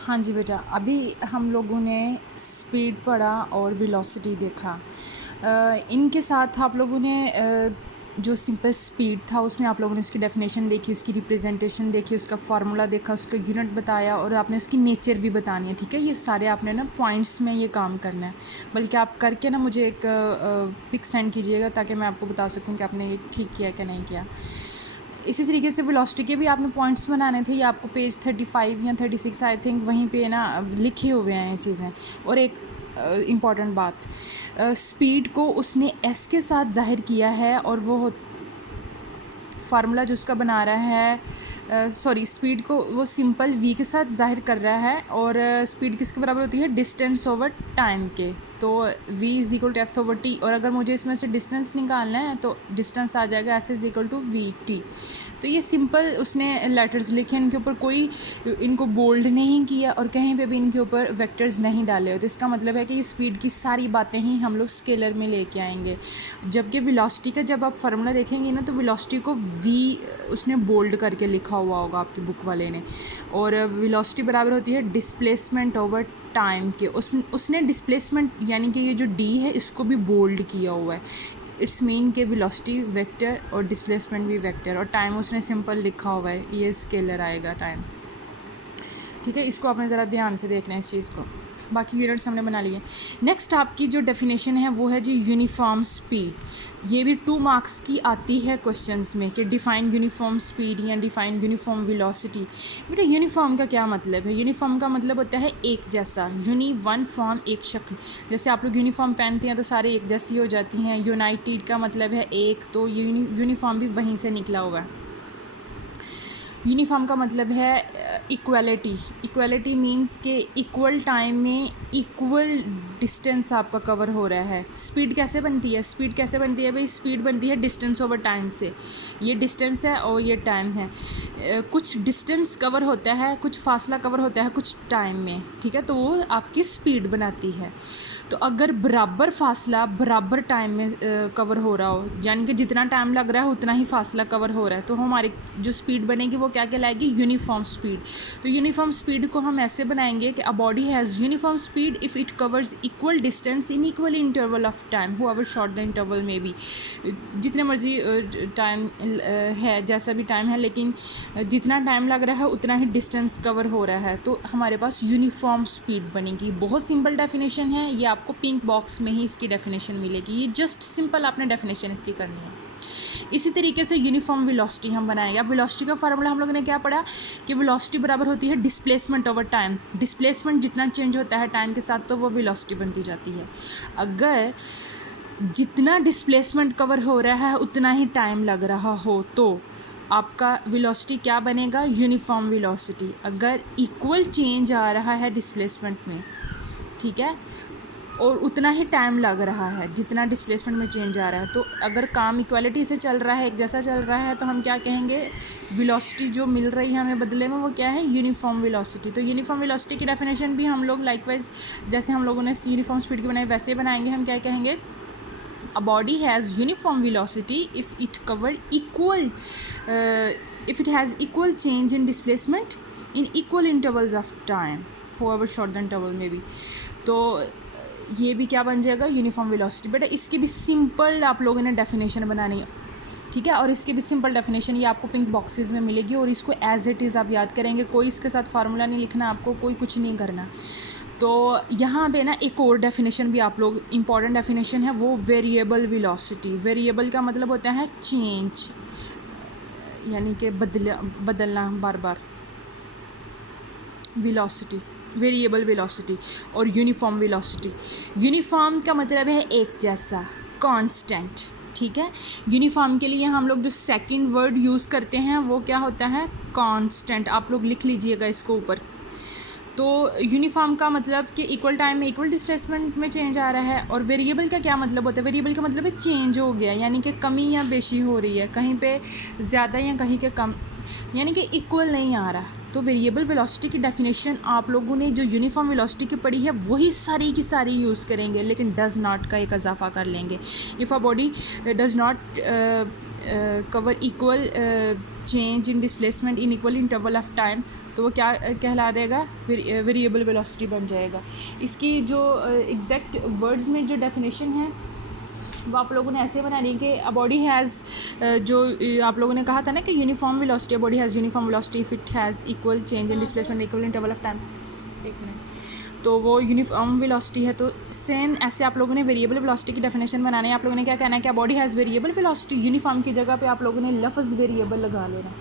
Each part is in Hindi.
हाँ जी बेटा, अभी हम लोगों ने स्पीड पढ़ा और वेलोसिटी देखा। इनके साथ आप लोगों ने जो सिंपल स्पीड था उसमें आप लोगों ने उसकी डेफिनेशन देखी, उसकी रिप्रेजेंटेशन देखी, उसका फार्मूला देखा, उसका यूनिट बताया और आपने उसकी नेचर भी बतानी है। ठीक है, ये सारे आपने ना पॉइंट्स में ये काम करना है। बल्कि आप करके ना मुझे एक पिक सेंड कीजिएगा ताकि मैं आपको बता सकूँ कि आपने ये ठीक किया कि नहीं किया। इसी तरीके से वेलोसिटी के भी आपने पॉइंट्स बनाने थे। ये आपको पेज 35 या 36 आई थिंक वहीं पे ना लिखे हुए हैं ये चीज़ें। और एक इम्पॉर्टेंट बात, स्पीड को उसने एस के साथ ज़ाहिर किया है और वो फार्मूला जो उसका बना रहा है, सॉरी, स्पीड को वो सिंपल वी के साथ ज़ाहिर कर रहा है। और स्पीड किसके बराबर होती है? डिस्टेंस ओवर टाइम के। तो v is equal to F over T. और अगर मुझे इसमें से डिस्टेंस निकालना है तो डिस्टेंस आ जाएगा S is equal to V T. तो ये सिंपल उसने लेटर्स लिखे, इनके ऊपर कोई इनको बोल्ड नहीं किया और कहीं पे भी इनके ऊपर वेक्टर्स नहीं डाले हो। तो इसका मतलब है कि ये स्पीड की सारी बातें ही हम लोग स्केलर में लेके आएंगे। जबकि वेलोसिटी का जब आप फार्मूला देखेंगे ना तो वेलोसिटी को वी उसने बोल्ड करके लिखा हुआ होगा आपकी बुक वाले ने। और वेलोसिटी बराबर होती है डिस्प्लेसमेंट ओवर टाइम के। उसने डिस्प्लेसमेंट यानी कि ये जो डी है इसको भी बोल्ड किया हुआ है। इट्स मीन के वेलोसिटी वेक्टर और डिस्प्लेसमेंट भी वेक्टर, और टाइम उसने सिंपल लिखा हुआ है, ये स्केलर आएगा टाइम। ठीक है, इसको आपने ज़रा ध्यान से देखना है इस चीज़ को। बाकी यूनिट्स हमने बना लिए। नेक्स्ट आपकी जो डेफिनेशन है वो है जी यूनिफॉर्म स्पीड। ये भी 2 मार्क्स की आती है क्वेश्चंस में कि डिफ़ाइन यूनिफॉर्म स्पीड या डिफ़ाइन यूनिफॉर्म वेलोसिटी। बेटा यूनिफॉर्म का क्या मतलब है? यूनिफॉर्म का मतलब होता है एक जैसा, यूनी वन फॉर्म, एक शक्ल। जैसे आप लोग यूनिफॉर्म पहनते हैं तो सारे एक जैसी हो जाती हैं। यूनाइटेड का मतलब है एक, तो यूनिफॉर्म भी वहीं से निकला हुआ है। यूनिफॉर्म का मतलब है इक्वलिटी। इक्वलिटी मींस के इक्वल टाइम में इक्वल डिस्टेंस आपका कवर हो रहा है। स्पीड कैसे बनती है? स्पीड कैसे बनती है भाई? स्पीड बनती है डिस्टेंस ओवर टाइम से। ये डिस्टेंस है और ये टाइम है। कुछ डिस्टेंस कवर होता है, कुछ फासला कवर होता है कुछ टाइम में। ठीक है, तो वो आपकी स्पीड बनाती है। तो अगर बराबर फासला बराबर टाइम में कवर हो रहा हो, यानी कि जितना टाइम लग रहा है उतना ही फासला कवर हो रहा है, तो हमारी जो स्पीड बनेगी वो क्या कहलाएगी? Uniform speed. तो यूनिफॉर्म स्पीड को हम ऐसे बनाएंगे कि a body has uniform speed if it covers equal distance in equal interval of time however short the interval में भी। जितने मर्जी टाइम है, जैसा भी टाइम है, लेकिन जितना टाइम लग रहा है उतना ही डिस्टेंस कवर हो रहा है, तो हमारे पास यूनिफॉर्म स्पीड बनेगी। बहुत सिंपल डेफिनेशन है ये, आपको पिंक बॉक्स में ही इसकी डेफिनेशन मिलेगी। ये जस्ट सिंपल आपने डेफिनेशन इसकी करनी है। इसी तरीके से यूनिफॉर्म वेलोसिटी हम बनाएंगे। अब वेलोसिटी का फार्मूला हम लोगों ने क्या पढ़ा कि वेलोसिटी बराबर होती है डिस्प्लेसमेंट ओवर टाइम। डिस्प्लेसमेंट जितना चेंज होता है टाइम के साथ तो वो वेलोसिटी बनती जाती है। अगर जितना डिस्प्लेसमेंट कवर हो रहा है उतना ही टाइम लग रहा हो तो आपका वेलोसिटी क्या बनेगा? Uniform velocity. अगर इक्वल चेंज आ रहा है डिस्प्लेसमेंट में, ठीक है, और उतना ही टाइम लग रहा है जितना डिस्प्लेसमेंट में चेंज आ रहा है, तो अगर काम इक्वालिटी से चल रहा है, एक जैसा चल रहा है, तो हम क्या कहेंगे? वेलोसिटी जो मिल रही है हमें बदले में वो क्या है? Uniform velocity. तो यूनिफॉर्म वेलोसिटी की डेफिनेशन भी हम लोग लाइकवाइज जैसे हम लोगों ने यूनिफॉर्म स्पीड की बनाई वैसे बनाएंगे। हम क्या कहेंगे? A body has uniform velocity if it has equal change in displacement in equal intervals of time, however short the interval may be। तो ये भी क्या बन जाएगा? Uniform velocity. बेटा इसकी भी सिंपल आप लोगों ने डेफिनेशन बनानी है, ठीक है, और इसकी भी सिंपल डेफिनेशन ये आपको पिंक बॉक्सेस में मिलेगी और इसको एज इट इज़ आप याद करेंगे। कोई इसके साथ फार्मूला नहीं लिखना आपको, कोई कुछ नहीं करना। तो यहाँ पे ना एक और डेफिनेशन भी आप लोग, इम्पॉर्टेंट डेफिनेशन है वो वेरिएबल वेलोसिटी। वेरिएबल का मतलब होता है चेंज, यानी कि बदलना बार बार, वेलोसिटी, वेरिएबल वेलोसिटी। और यूनिफॉर्म वेलोसिटी, यूनिफॉर्म का मतलब है एक जैसा, कांस्टेंट। ठीक है, यूनिफॉर्म के लिए हम लोग जो सेकंड वर्ड यूज़ करते हैं वो क्या होता है? कांस्टेंट। आप लोग लिख लीजिएगा इसको ऊपर। तो यूनिफॉर्म का मतलब कि इक्वल टाइम में इक्वल डिस्प्लेसमेंट में चेंज आ रहा है। और वेरिएबल का क्या मतलब होता है? वेरिएबल का मतलब है चेंज हो गया, यानी कि कमी या बेशी हो रही है, कहीं पे ज़्यादा या कहीं के कम, यानी कि इक्वल नहीं आ रहा। तो वेरिएबल वेलोसिटी की डेफिनेशन आप लोगों ने जो यूनिफॉर्म वेलोसिटी की पढ़ी है वही सारी की सारी यूज़ करेंगे, लेकिन डज़ नॉट का एक इजाफा कर लेंगे। If a body does not cover equal change in displacement in equal interval of time, तो तो वो क्या कहला देगा, वेरिएबल वेलोसिटी बन जाएगा। इसकी जो एग्जैक्ट वर्ड्स में जो डेफिनेशन है वो आप लोगों ने ऐसे बनानी है कि अ बॉडी हैज़, जो आप लोगों ने कहा था ना कि uniform velocity, body has uniform velocity if it has equal change in displacement equal interval of time. एक मिनट, तो वो यूनिफॉर्म वेलोसिटी है। तो सेम ऐसे आप लोगों ने वेरिएबल वेलोसिटी की डेफिनेशन बनानी है। आप लोगों ने क्या कहना है कि a body has variable velocity, uniform की जगह पे आप लोगों ने लफ्ज़ वेरिएबल लगा लेना।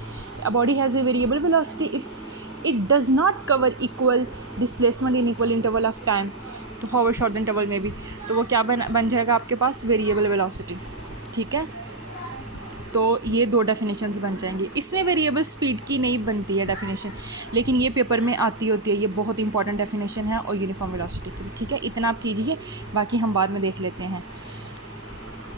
अ body has a variable velocity if it does not cover equal displacement in equal interval of time, तो होवर शॉर्ट इंटरवल में भी, तो वो क्या बन जाएगा आपके पास, वेरिएबल वेलोसिटी। ठीक है, तो ये दो डेफिनेशंस बन जाएंगी। इसमें वेरिएबल स्पीड की नहीं बनती है डेफिनेशन, लेकिन ये पेपर में आती होती है, ये बहुत इंपॉर्टेंट डेफिनेशन है, और यूनिफॉर्म वेलोसिटी की। ठीक है, इतना आप कीजिए, बाकी हम बाद में देख लेते हैं।